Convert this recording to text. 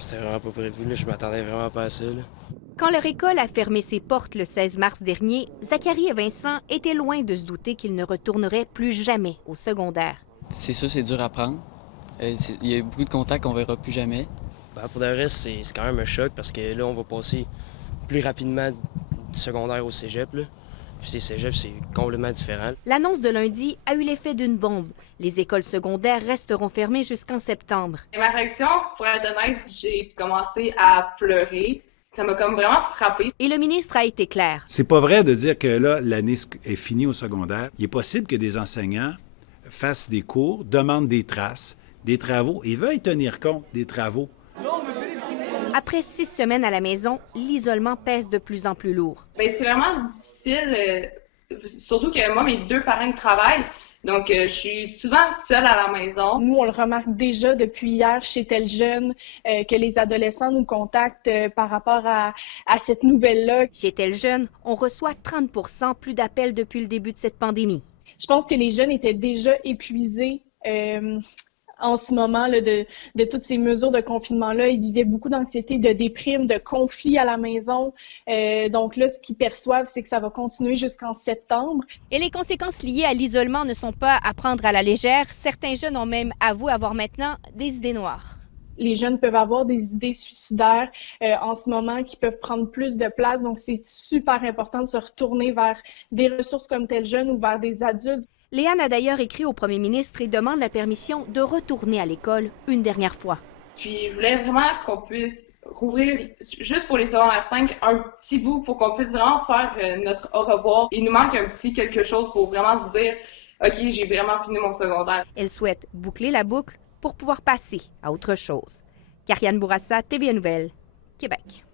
C'était vraiment pas prévu, là. Je m'attendais vraiment pas à ça, là. Quand leur école a fermé ses portes le 16 mars dernier, Zachary et Vincent étaient loin de se douter qu'ils ne retourneraient plus jamais au secondaire. C'est sûr, c'est dur à prendre. Il y a beaucoup de contacts qu'on verra plus jamais. Ben, pour le reste, c'est quand même un choc parce que là, on va passer plus rapidement du secondaire au cégep, là. Puis les cégeps, c'est complètement différent. L'annonce de lundi a eu l'effet d'une bombe. Les écoles secondaires resteront fermées jusqu'en septembre. Et ma réaction, pour être honnête, j'ai commencé à pleurer. Ça m'a comme vraiment frappée. Et le ministre a été clair. C'est pas vrai de dire que là, l'année est finie au secondaire. Il est possible que des enseignants fassent des cours, demandent des traces, des travaux et veuillent tenir compte des travaux. Après 6 semaines à la maison, l'isolement pèse de plus en plus lourd. Bien, c'est vraiment difficile, surtout que moi, mes 2 parents travaillent. Donc, je suis souvent seule à la maison. Nous, on le remarque déjà depuis hier chez Tel Jeune, que les adolescents nous contactent par rapport à cette nouvelle-là. Chez Tel Jeune, on reçoit 30 plus d'appels depuis le début de cette pandémie. Je pense que les jeunes étaient déjà épuisés en ce moment là, de toutes ces mesures de confinement-là. Ils vivaient beaucoup d'anxiété, de déprime, de conflits à la maison. Donc là, ce qu'ils perçoivent, c'est que ça va continuer jusqu'en septembre. Et les conséquences liées à l'isolement ne sont pas à prendre à la légère. Certains jeunes ont même avoué avoir maintenant des idées noires. Les jeunes peuvent avoir des idées suicidaires en ce moment qui peuvent prendre plus de place. Donc, c'est super important de se retourner vers des ressources comme Tel Jeune ou vers des adultes. Léane a d'ailleurs écrit au premier ministre et demande la permission de retourner à l'école une dernière fois. Puis, je voulais vraiment qu'on puisse rouvrir, juste pour les secondaires 5, un petit bout pour qu'on puisse vraiment faire notre au revoir. Il nous manque un petit quelque chose pour vraiment se dire « OK, j'ai vraiment fini mon secondaire ». Elle souhaite boucler la boucle pour pouvoir passer à autre chose. Kariane Bourassa, TVA Nouvelles, Québec.